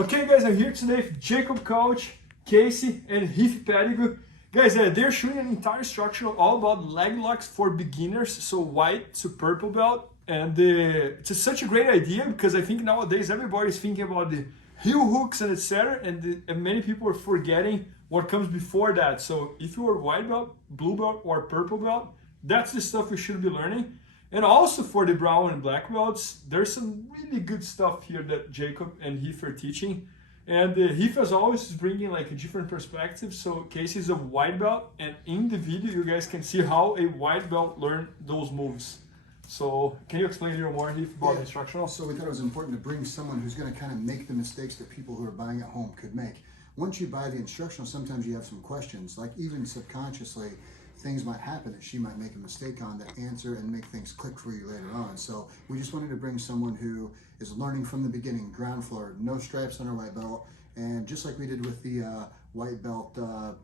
Okay guys, I'm here today with Jacob Couch, Casey and Heath Pedigo. Guys, they're showing an entire instruction all about leg locks for beginners, so white to purple belt. And it's such a great idea because I think nowadays everybody's thinking about the heel hooks and etc. And many people are forgetting what comes before that. So if you are white belt, blue belt or purple belt, that's the stuff we should be learning. And also for the brown and black belts, there's some really good stuff here that Jacob and Heath are teaching. And Heath, as always, is bringing like a different perspective. So Casey is a white belt, and in the video you guys can see how a white belt learned those moves. So can you explain a little more, Heath, about the instructional? So we thought it was important to bring someone who's going to kind of make the mistakes that people who are buying at home could make. Once you buy the instructional, sometimes you have some questions, like even subconsciously, things might happen that she might make a mistake on that answer and make things click for you later on. So we just wanted to bring someone who is learning from the beginning, ground floor, no stripes on her white belt, and just like we did with the white belt, the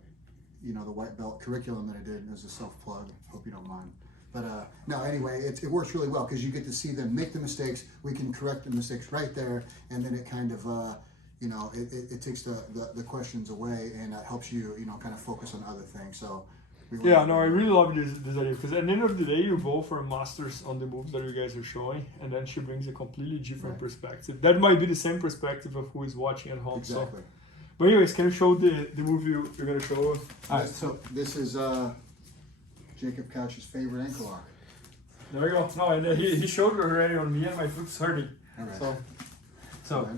white belt curriculum that I did as a self-plug. Hope you don't mind. But no, anyway, it works really well because you get to see them make the mistakes. We can correct the mistakes right there, and then it kind of, it takes the questions away, and it helps you, kind of focus on other things. So. Yeah, no, I really love this idea because at the end of the day, you both are masters on the moves that you guys are showing, and then she brings a completely different perspective. That might be the same perspective of who is watching at home. Exactly. So. But anyways, can you show the move you're going to show us? All right, so this is Jacob Couch's favorite ankle lock. There we go. No, and he showed it already on me, and my foot's hurting. All right. So.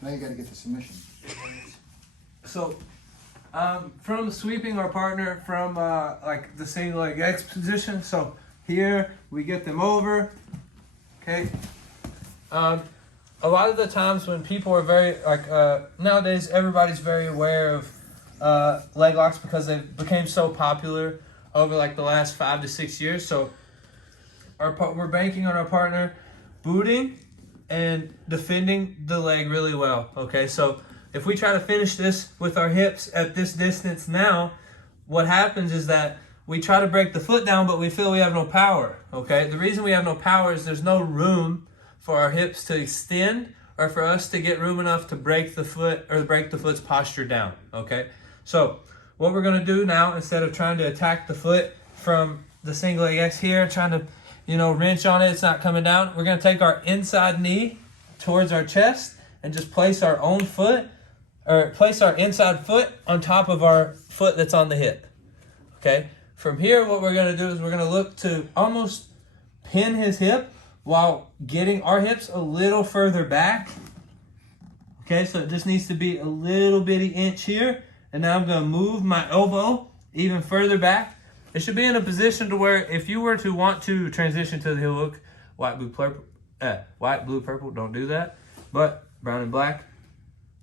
Now you got to get the submission. So. From sweeping our partner from like the single leg X position. So here we get them over. Okay. A lot of the times when people are very nowadays everybody's very aware of leg locks because they became so popular over like the last 5 to 6 years. So we're banking on our partner booting and defending the leg really well. Okay, so if we try to finish this with our hips at this distance now, what happens is that we try to break the foot down, but we feel we have no power, okay? The reason we have no power is there's no room for our hips to extend or for us to get room enough to break the foot or break the foot's posture down, okay? So what we're gonna do now, instead of trying to attack the foot from the single leg X here, trying to, wrench on it, it's not coming down, we're gonna take our inside knee towards our chest and just place our own foot or place our inside foot on top of our foot that's on the hip, okay? From here, what we're gonna do is we're gonna look to almost pin his hip while getting our hips a little further back, okay? So it just needs to be a little bitty inch here, and now I'm gonna move my elbow even further back. It should be in a position to where if you were to want to transition to the heel hook, white, blue, purple, don't do that, but brown and black,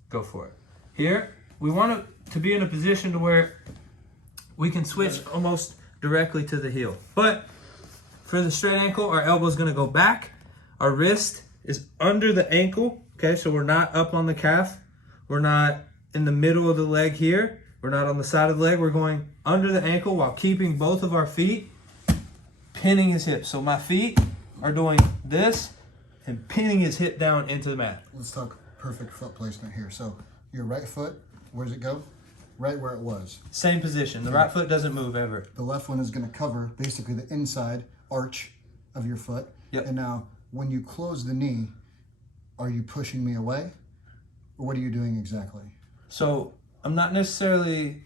go for it. Here, we want it to be in a position to where we can switch almost directly to the heel. But for the straight ankle, our elbow is going to go back. Our wrist is under the ankle, okay? So we're not up on the calf. We're not in the middle of the leg here. We're not on the side of the leg. We're going under the ankle while keeping both of our feet pinning his hips. So my feet are doing this and pinning his hip down into the mat. Let's talk perfect foot placement here. So your right foot, where does it go? Right where it was. Same position. The right foot doesn't move ever. The left one is going to cover basically the inside arch of your foot. Yep. And now, when you close the knee, are you pushing me away? Or what are you doing exactly? So I'm not necessarily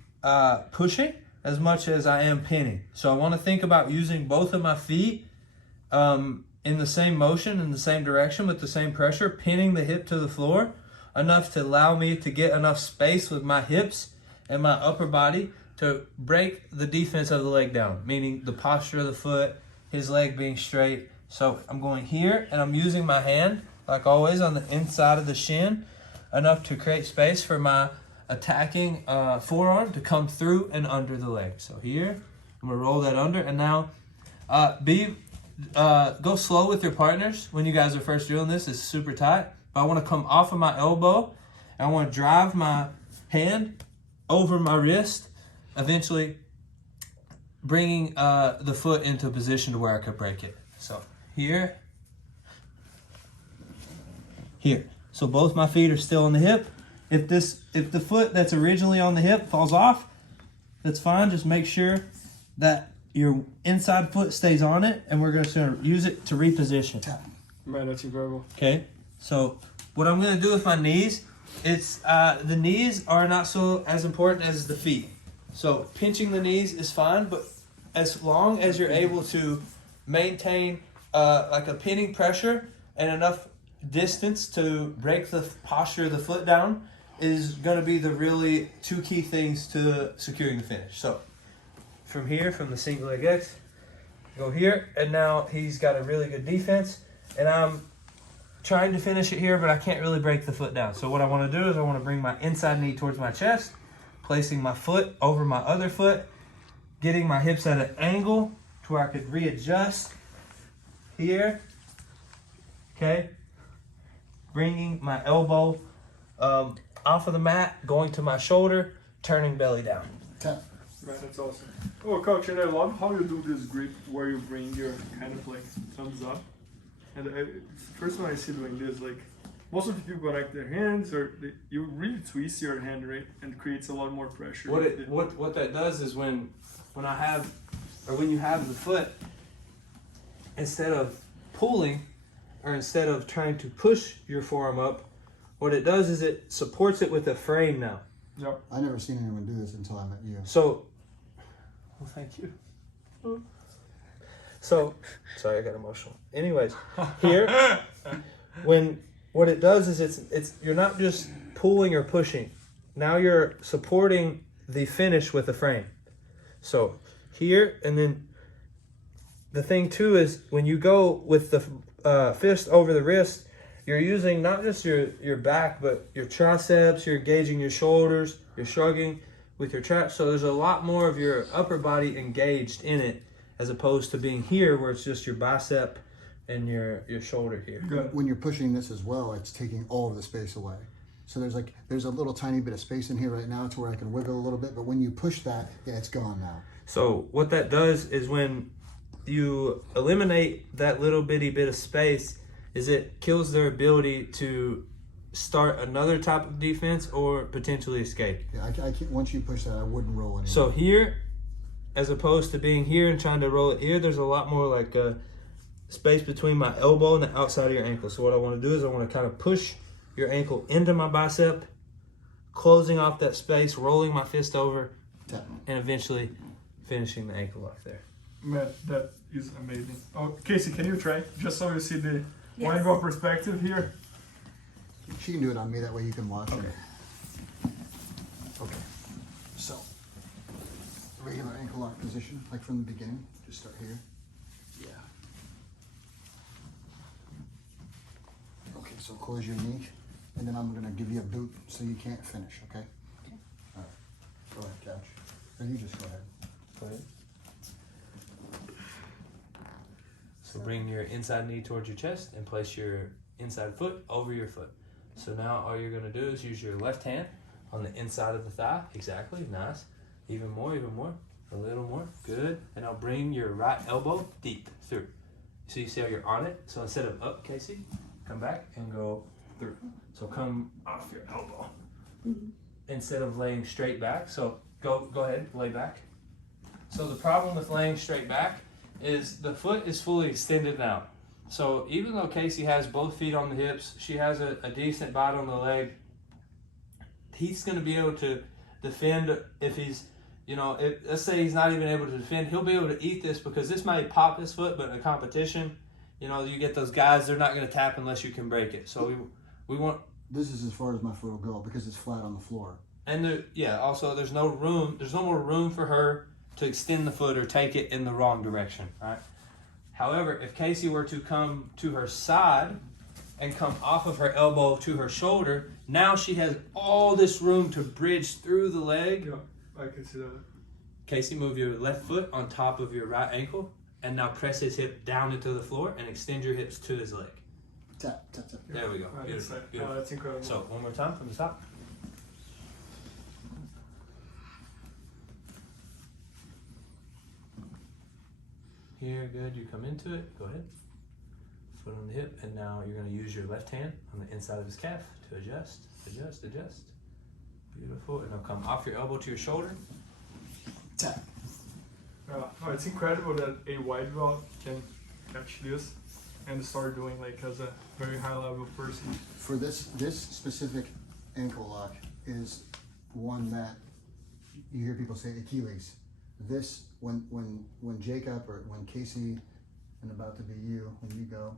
pushing as much as I am pinning. So I want to think about using both of my feet in the same motion, in the same direction, with the same pressure, pinning the hip to the floor, enough to allow me to get enough space with my hips and my upper body to break the defense of the leg down, meaning the posture of the foot, his leg being straight. So I'm going here and I'm using my hand, like always, on the inside of the shin, enough to create space for my attacking forearm to come through and under the leg. So here, I'm gonna roll that under, and now go slow with your partners when you guys are first doing this. It's super tight. But I want to come off of my elbow, and I want to drive my hand over my wrist, eventually bringing the foot into a position to where I could break it. So here, here. So both my feet are still on the hip. If the foot that's originally on the hip falls off, that's fine. Just make sure that your inside foot stays on it, and we're going to use it to reposition. Man, that's incredible. Okay, so what I'm going to do with my knees, it's the knees are not so as important as the feet. So pinching the knees is fine, but as long as you're able to maintain like a pinning pressure and enough distance to break the posture of the foot down is going to be the really two key things to securing the finish. So from here, from the single leg X, go here, and now he's got a really good defense, and I'm trying to finish it here, but I can't really break the foot down. So what I want to do is I want to bring my inside knee towards my chest, placing my foot over my other foot, getting my hips at an angle to where I could readjust here, okay? Bringing my elbow off of the mat, going to my shoulder, turning belly down. Tap. Man, that's awesome. Oh, coach, and I love how you do this grip where you bring your kind of like thumbs up. And it's the first time I see doing this, like most of the people connect their hands, or you really twist your hand, right, and creates a lot more pressure. What that does is when you have the foot, instead of pulling or instead of trying to push your forearm up, what it does is it supports it with a frame now. Yep. I never seen anyone do this until I met you. So, well, thank you. So, sorry, I got emotional. Anyways, here, what it does is it's you're not just pulling or pushing. Now you're supporting the finish with a frame. So here, and then the thing too is when you go with the fist over the wrist, you're using not just your back, but your triceps, you're engaging your shoulders, you're shrugging with your traps. So there's a lot more of your upper body engaged in it, as opposed to being here where it's just your bicep and your shoulder here. Good. When you're pushing this as well, it's taking all of the space away. So there's a little tiny bit of space in here right now to where I can wiggle a little bit, but when you push that, yeah, it's gone now. So what that does is when you eliminate that little bitty bit of space, is it kills their ability to start another type of defense or potentially escape. Yeah, I can't, once you push that, I wouldn't roll anymore. So here, as opposed to being here and trying to roll it here, there's a lot more like space between my elbow and the outside of your ankle. So what I want to do is I want to kind of push your ankle into my bicep, closing off that space, rolling my fist over, Tap. and eventually finishing the ankle lock there. Man, that is amazing. Oh, Casey, can you try? Just so you see the Yes. angle perspective here. She can do it on me, that way you can watch it. Okay. So, regular ankle lock position, like from the beginning. Just start here. Yeah. Okay, so close your knee, and then I'm gonna give you a boot so you can't finish, okay? Okay. All right. Go ahead, Couch. Or you just go ahead. Go ahead. So bring your inside knee towards your chest and place your inside foot over your foot. So now all you're gonna do is use your left hand on the inside of the thigh. Exactly, nice. Even more, a little more, good. And now bring your right elbow deep through. So you see how you're on it? So instead of up, Casey, come back and go through. So come off your elbow. Instead of laying straight back. So go ahead, lay back. So the problem with laying straight back is the foot is fully extended now. So even though Casey has both feet on the hips, she has a decent bite on the leg, he's going to be able to defend if he's, let's say he's not even able to defend, he'll be able to eat this because this may pop his foot, but in a competition, you get those guys, they're not going to tap unless you can break it. So we want... This is as far as my foot will go because it's flat on the floor. And also there's no more room for her to extend the foot or take it in the wrong direction, right? However, if Casey were to come to her side and come off of her elbow to her shoulder, now she has all this room to bridge through the leg. Yeah, I can see that. Casey, move your left foot on top of your right ankle and now press his hip down into the floor and extend your hips to his leg. Tap, tap, tap. There we go. Right, Beautiful. that's, Beautiful. that's incredible. So one more time from the top. Here, good. You come into it. Go ahead. foot on the hip, and now you're going to use your left hand on the inside of his calf to adjust. Beautiful. And it'll come off your elbow to your shoulder. Tap. No, it's incredible that a white belt can catch this and start doing like as a very high level person. For this specific ankle lock is one that you hear people say Achilles. This when Jacob or when Casey and about to be you, when you go,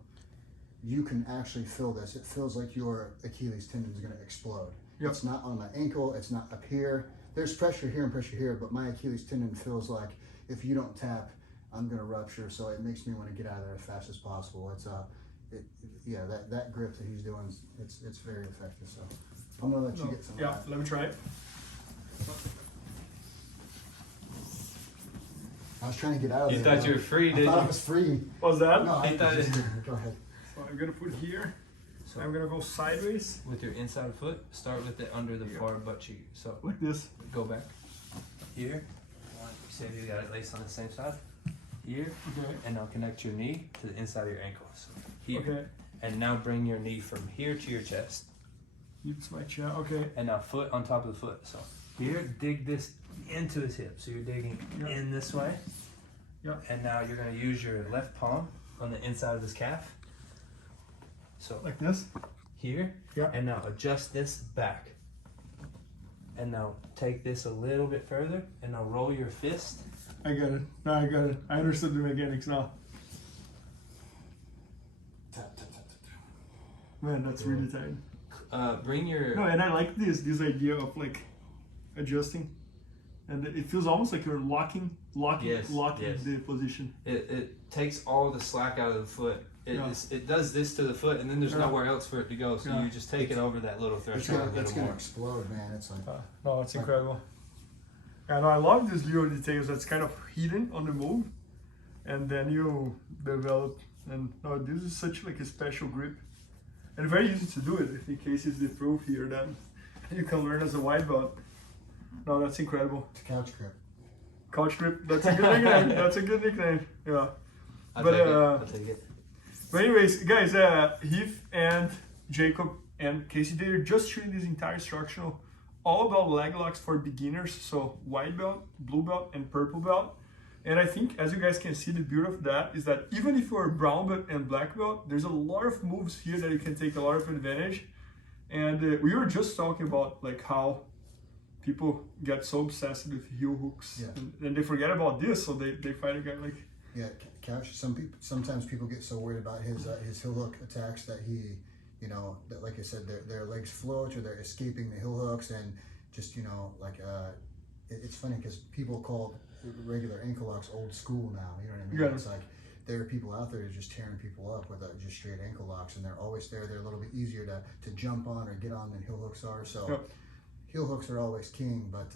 you can actually feel this. It feels like your Achilles tendon is going to explode. Yep. It's not on my ankle. It's not up here. There's pressure here and pressure here, but my Achilles tendon feels like if you don't tap, I'm going to rupture. So it makes me want to get out of there as fast as possible. It's yeah, that grip that he's doing, it's very effective. So I'm going to let you get some. Yeah, of that. let me try it. I was trying to get out of there. You thought you were free, I didn't thought I you? was free. What was that? No, I He thought just, it- go ahead. So I'm gonna put here. So I'm gonna go sideways with your inside foot, start with it under the far butt cheek. So like this. go back here. Say you got it laced on the same side. Here, Okay. and now connect your knee to the inside of your ankle. So here, Okay. and now bring your knee from here to your chest, It's my chair. Okay. and now foot on top of the foot. So here, dig this into his hip. So you're digging Yeah. in this way. Yeah. And now you're gonna use your left palm on the inside of his calf. So Like this. here, Yeah. and now adjust this back. And now take this a little bit further, and now roll your fist. I got it. No, I got it. I understood the mechanics now. Tap, tap, tap, tap, tap. Man, that's really tight. Bring your No, and I like this idea of like adjusting, and it feels almost like you're locking Yes, yes. the position. it takes all the slack out of the foot. Yeah. It does this to the foot, and then there's Yeah. nowhere else for it to go. So Yeah. you just take it over that little It's threshold a gonna little more. explode, man. It's like No, it's incredible. Yeah, no, I love these little details that's kind of hidden on the move, and then you develop. And no, this is such like a special grip, and very easy to do it. I think Casey is the proof here that you can learn as a white belt. No, that's incredible. it's a couch grip. Couch grip. That's a good nickname. That's a good nickname. Yeah. I'll But, take it. uh, I'll take it. But anyways, guys, Heath and Jacob and Casey, they're just shooting this entire instructional all about leg locks for beginners. So white belt, blue belt, and purple belt. And I think, as you guys can see, the beauty of that is that even if you're brown belt and black belt, there's a lot of moves here that you can take a lot of advantage. And we were just talking about like how people get so obsessed with heel hooks, Yeah. and they forget about this, so they fight a guy like. Yeah, couch. Sometimes people get so worried about his heel hook attacks that he, you know, that like I said, their legs float or they're escaping the heel hooks, and just it's funny because people call regular ankle locks old school now. You know what I mean? Yeah. It's like there are people out there just tearing people up with just straight ankle locks, and they're always there. They're a little bit easier to jump on or get on than heel hooks are. So Yep. heel hooks are always king, but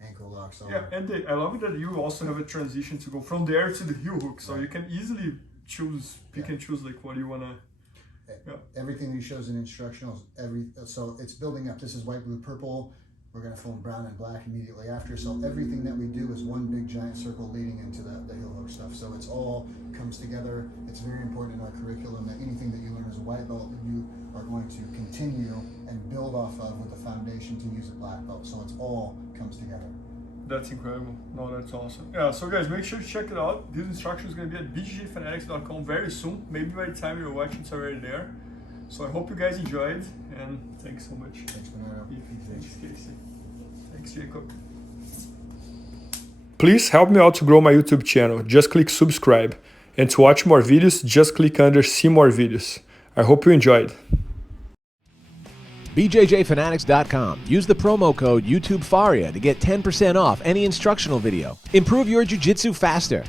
ankle locks are. Yeah, and I love it that you also have a transition to go from there to the heel hook, so you can easily pick and choose like what you wanna. Yeah. Everything he shows in instructionals, so it's building up. This is white, blue, purple. We're gonna film brown and black immediately after. So everything that we do is one big giant circle leading into the heel hook stuff. So it's all comes together. It's very important in our curriculum that anything that you learn as a white belt, you are going to continue and build off of with the foundation to use a black belt. So it's all comes together. That's incredible. No, that's awesome. Yeah, so guys, make sure to check it out. This instruction is going to be at bjjfanatics.com very soon. Maybe by the time you're watching, it's already there. So I hope you guys enjoyed, and thanks so much. Thanks, Bernardo. Thanks, Casey. Thanks, Jacob. Please help me out to grow my YouTube channel. Just click subscribe. And to watch more videos, just click under see more videos. I hope you enjoyed. BJJFanatics.com. Use the promo code YouTubeFaria to get 10% off any instructional video. Improve your jiu-jitsu faster.